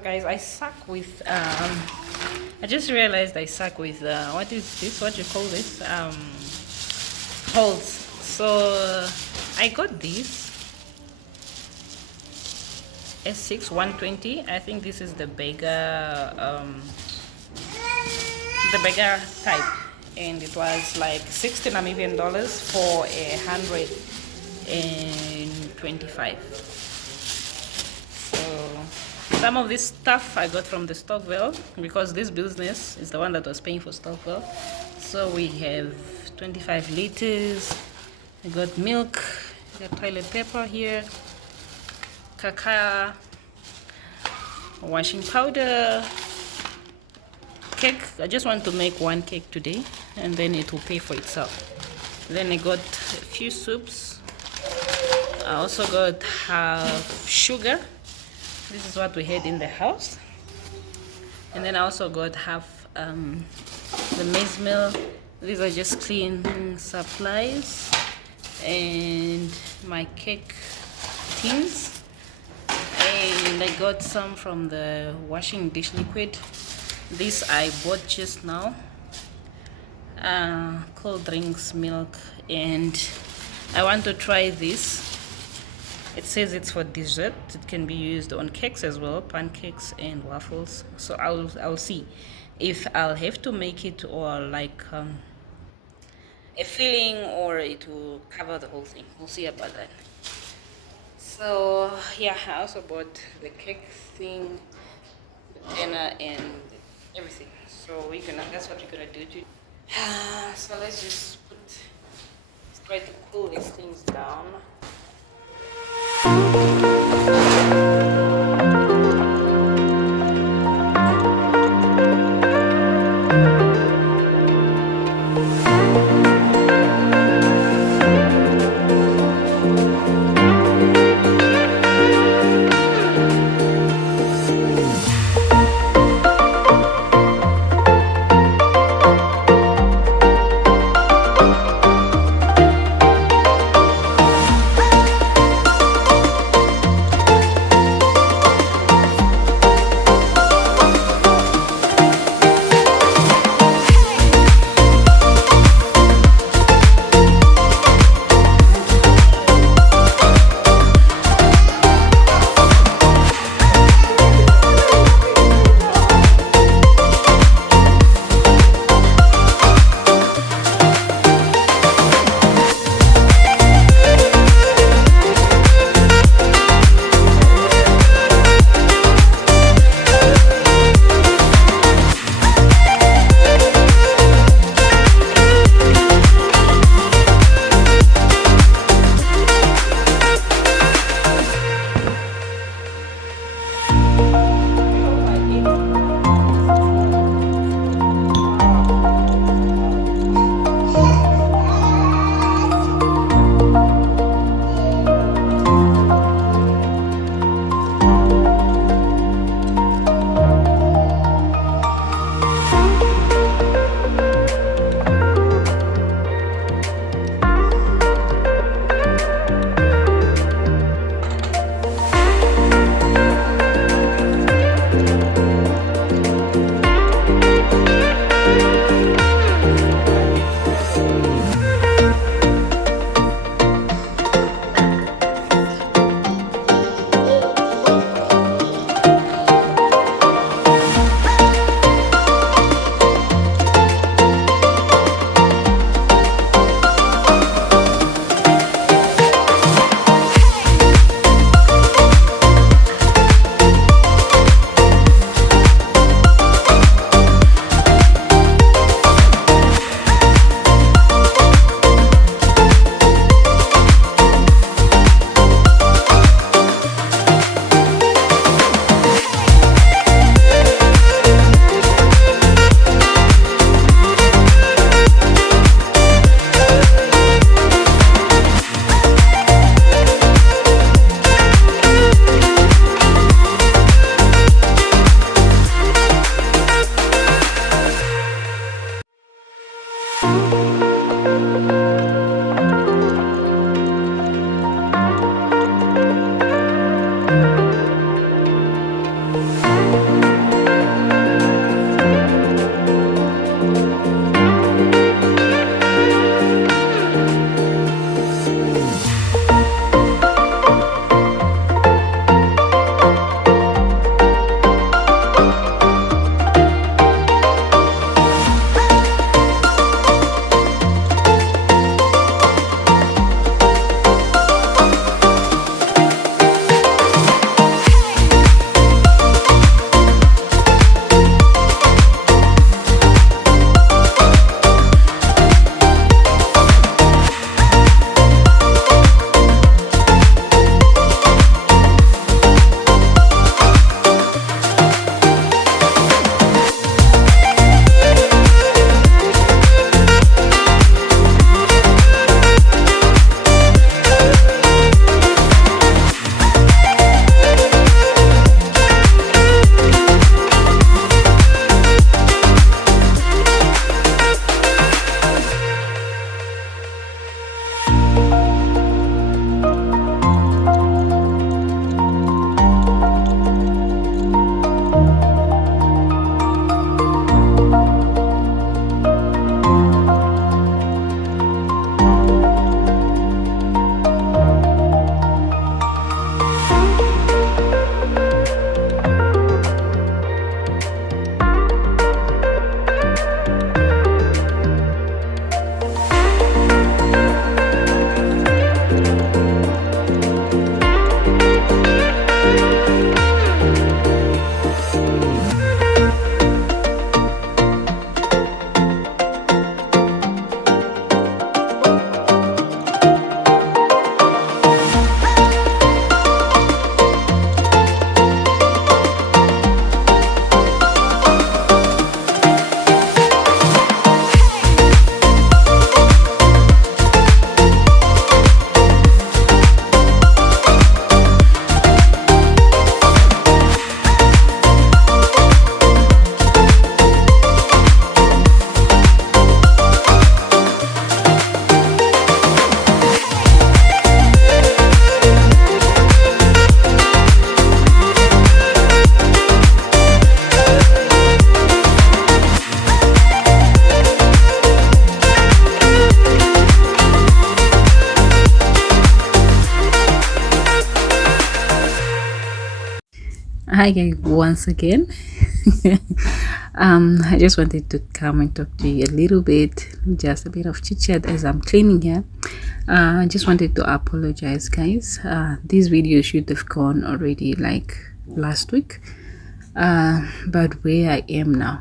Guys, I suck with I just realized I suck with what is this, what you call this, holes. So I got this S6 120. I think this is the bigger type, and it was like 60 Namibian dollars for 125. So some of this stuff I got from the Stockville, because this business is the one that was paying for Stockville. So we have 25 liters. I got milk, I got toilet paper here, cacao, washing powder, cake. I just want to make one cake today, and then it will pay for itself. Then I got a few soups. I also got half sugar. This is what we had in the house. And then I also got half the maize meal. These are just cleaning supplies. And my cake tins. And I got some from the washing dish liquid. This I bought just now. Cold drinks, milk, and I want to try this. It says it's for dessert. It can be used on cakes as well, pancakes and waffles. So I'll see if I'll have to make it, or like a filling, or it will cover the whole thing. We'll see about that. So yeah, I also bought the cake thing, the dinner, and everything. So that's what we're gonna do. So let's just try to cool these things down. Hi guys, once again. I just wanted to come and talk to you a little bit, just a bit of chit chat as I'm cleaning here. I just wanted to apologize, guys. This video should have gone already like last week, but where I am now,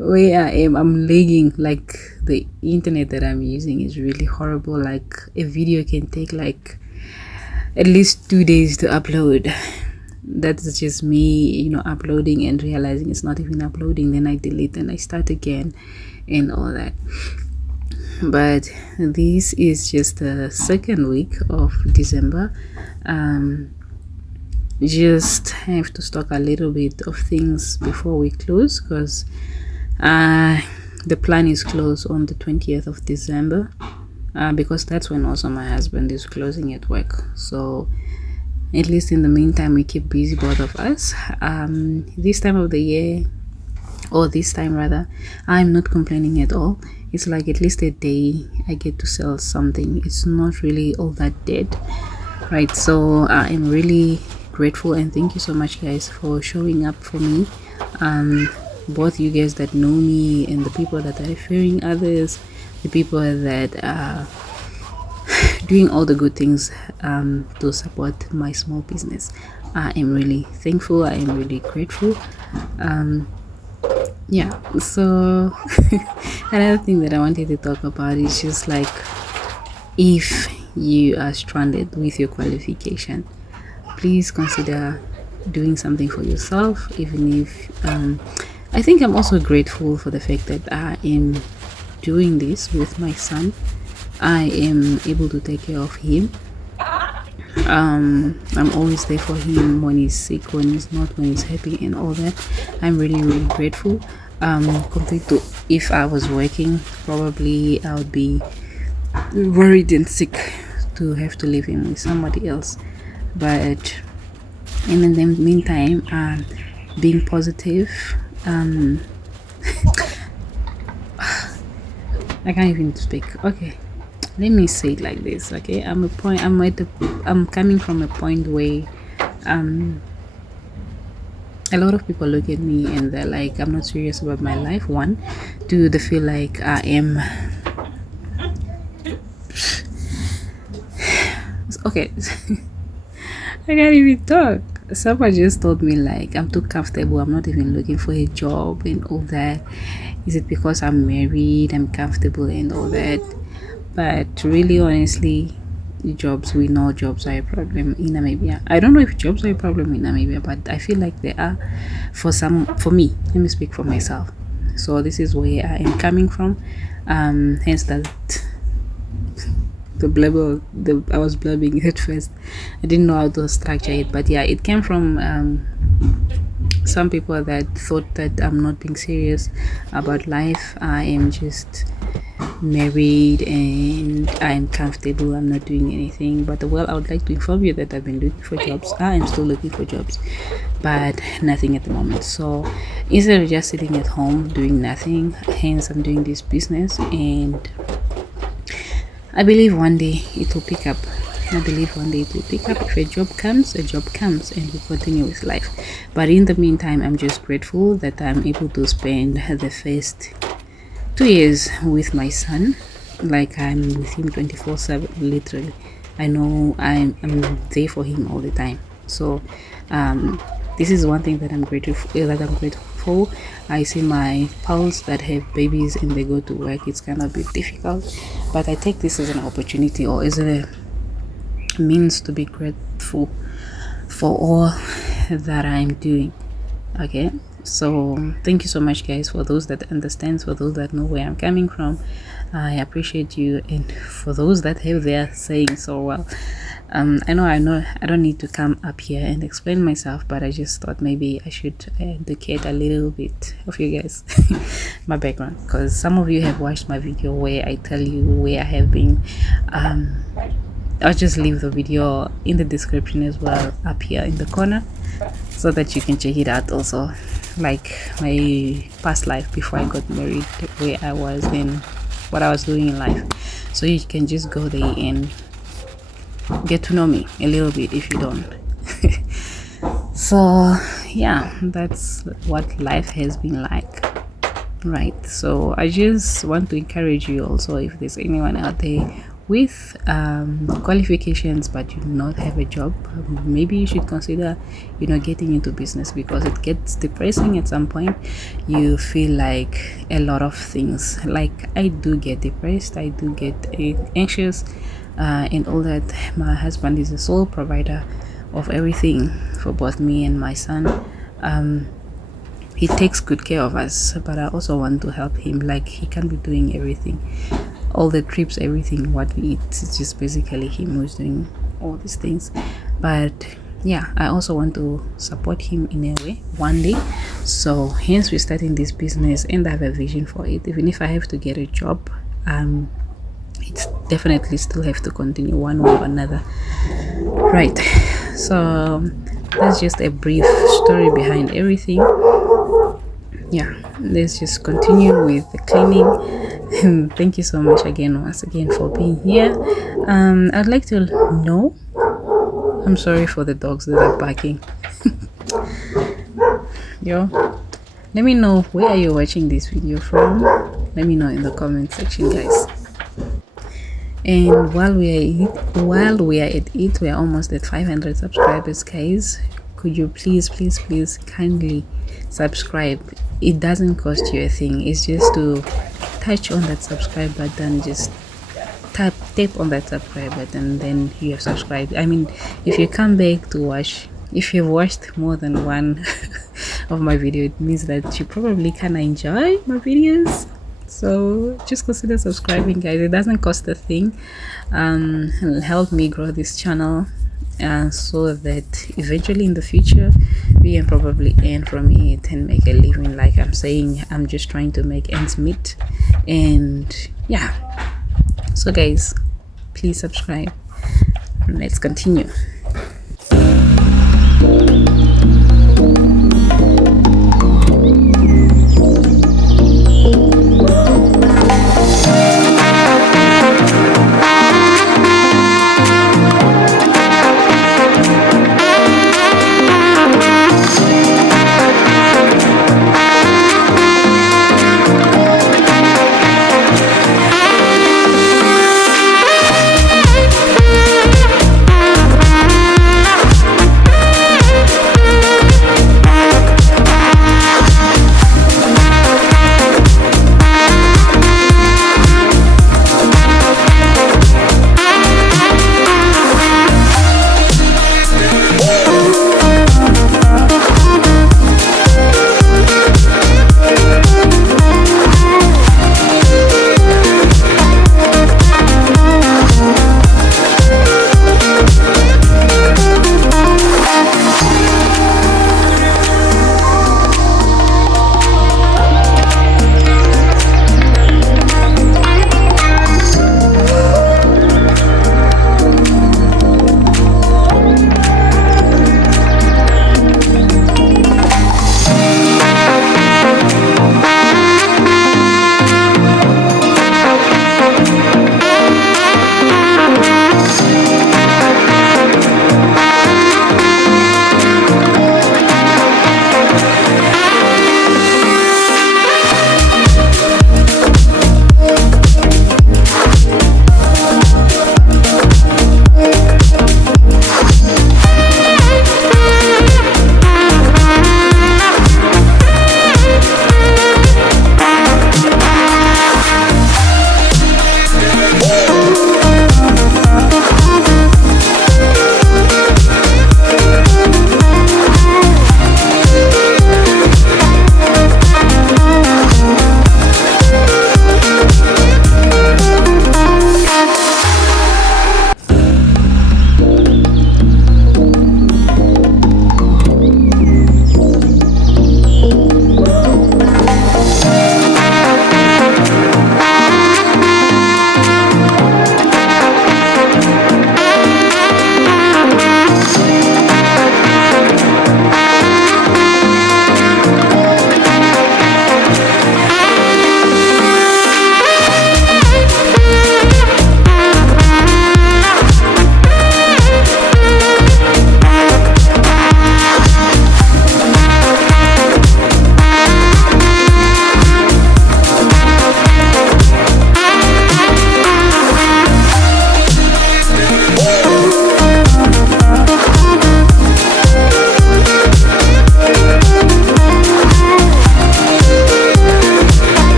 I'm lagging. Like, the internet that I'm using is really horrible. Like, a video can take like at least 2 days to upload. That's just me, uploading and realizing it's not even uploading. Then I delete and I start again and all that. But this is just the second week of December. Just have to stock a little bit of things before we close, because the plan is closed on the 20th of December, because that's when also my husband is closing at work. So at least in the meantime, we keep busy, both of us. This time of the year, or this time rather, I'm not complaining at all. It's like at least a day I get to sell something. It's not really all that dead, right? So I'm really grateful, and thank you so much, guys, for showing up for me. Both you guys that know me and the people that are referring others, the people that are doing all the good things to support my small business. I am really thankful. I am really grateful. Yeah, so another thing that I wanted to talk about is just like, if you are stranded with your qualification, please consider doing something for yourself. Even if I think I'm also grateful for the fact that I am doing this with my son. I am able to take care of him. I'm always there for him when he's sick, when he's not, when he's happy and all that. I'm really grateful. Compared to if I was working, probably I would be worried and sick to have to leave him with somebody else. But in the meantime, being positive. I can't even speak. Okay, let me say it like this. Okay, I'm coming from a point where a lot of people look at me and they're like, I'm not serious about my life. One, two, they feel like I am okay. I can't even talk. Someone just told me like I'm too comfortable, I'm not even looking for a job and all that. Is it because I'm married, I'm comfortable and all that? But really, honestly, we know jobs are a problem in Namibia. I don't know if jobs are a problem in Namibia, but I feel like they are for me. Let me speak for myself. So this is where I am coming from. Hence that I was blabbing at first. I didn't know how to structure it, but yeah, it came from some people that thought that I'm not being serious about life. I am just married and I'm comfortable, I'm not doing anything. But well, I would like to inform you that I've been looking for jobs. I am still looking for jobs, but nothing at the moment. So instead of just sitting at home doing nothing, hence I'm doing this business, and I believe one day it will pick up. If a job comes, and we continue with life. But in the meantime, I'm just grateful that I'm able to spend the first 2 years with my son. Like, I'm with him 24/7, literally. I know I'm there for him all the time. So this is one thing that I'm grateful for. I see my pals that have babies and they go to work. It's kind of a bit difficult, but I take this as an opportunity, or as a means to be grateful for all that I'm doing. Okay, so thank you so much, guys, for those that understand, for those that know where I'm coming from. I appreciate you, and for those that have their saying so well. I know I don't need to come up here and explain myself, but I just thought maybe I should educate a little bit of you guys my background, because some of you have watched my video where I tell you where I have been. I'll just leave the video in the description as well, up here in the corner, so that you can check it out also, like my past life before I got married, where I was and what I was doing in life. So you can just go there and get to know me a little bit if you don't. So yeah, that's what life has been like, right? So I just want to encourage you also, if there's anyone out there with qualifications but you do not have a job, maybe you should consider, you know, getting into business, because it gets depressing at some point. You feel like a lot of things, like I do get depressed, I do get anxious, and all that. My husband is the sole provider of everything for both me and my son. He takes good care of us, but I also want to help him. Like, he can't be doing everything, all the trips, everything what we eat. It's just basically him who's doing all these things. But yeah, I also want to support him in a way one day. So hence we're starting this business, and I have a vision for it. Even if I have to get a job, it's definitely still have to continue one way or another, right? So that's just a brief story behind everything. Yeah, let's just continue with the cleaning. Thank you so much again, once again, for being here. I'd like to know, I'm sorry for the dogs that are barking. Yo, let me know, where are you watching this video from? Let me know in the comment section, guys. And while we are at it, we are almost at 500 subscribers, guys. Could you please kindly subscribe? It doesn't cost you a thing. It's just to touch on that subscribe button. Just tap on that subscribe button, then you have subscribed. I mean, if you come back to watch, if you've watched more than one of my video, it means that you probably kind of enjoy my videos. So just consider subscribing, guys. It doesn't cost a thing. It'll help me grow this channel, so that eventually in the future we can probably earn from it and make a living. Like I'm saying, I'm just trying to make ends meet. And yeah, so guys, please subscribe. Let's continue.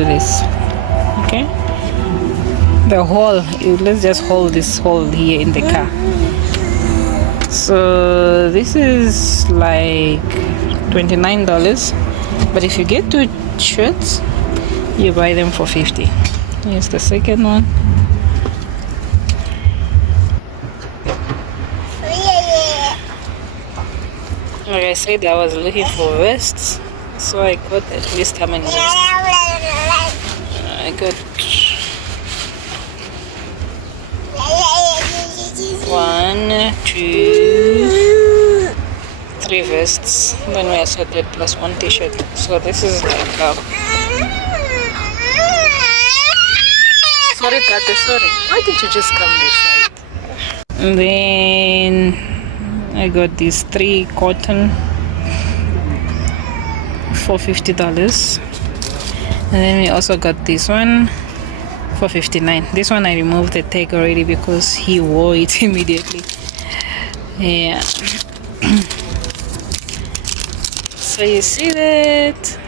do this. Okay, the hole, let's just hold this hole here in the car. So this is like $29, but if you get 2 shirts, you buy them for $50. Here's the second one. Like I said, I was looking for vests, so I got at least how many vests? I got 1, 2, 3 vests. Then we assorted plus 1 t-shirt. So this is like sorry, Tate, sorry. Why did you just come this side? And then I got these 3 cotton for $50. And then we also got this one for $59. This one I removed the tag already because he wore it immediately. Yeah. So you see that?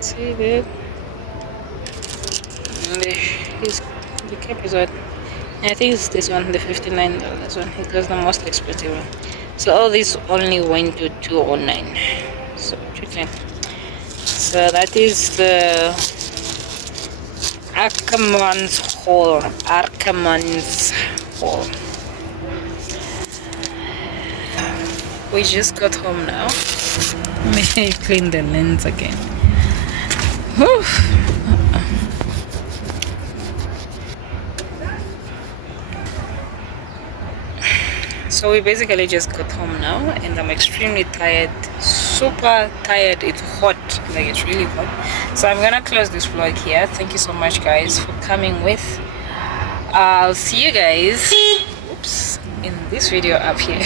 See that? The cap is what? I think it's this one, the $59 one. It was the most expensive one. So all this only went to $209. So chicken. So that is the Ackerman's haul. Ackerman's haul. We just got home now. Let me clean the lens again. Whew. So we basically just got home now, and I'm extremely tired, super tired. It's hot, like it's really hot. So I'm gonna close this vlog here. Thank you so much, guys, for coming with. I'll see you guys, oops, in this video up here.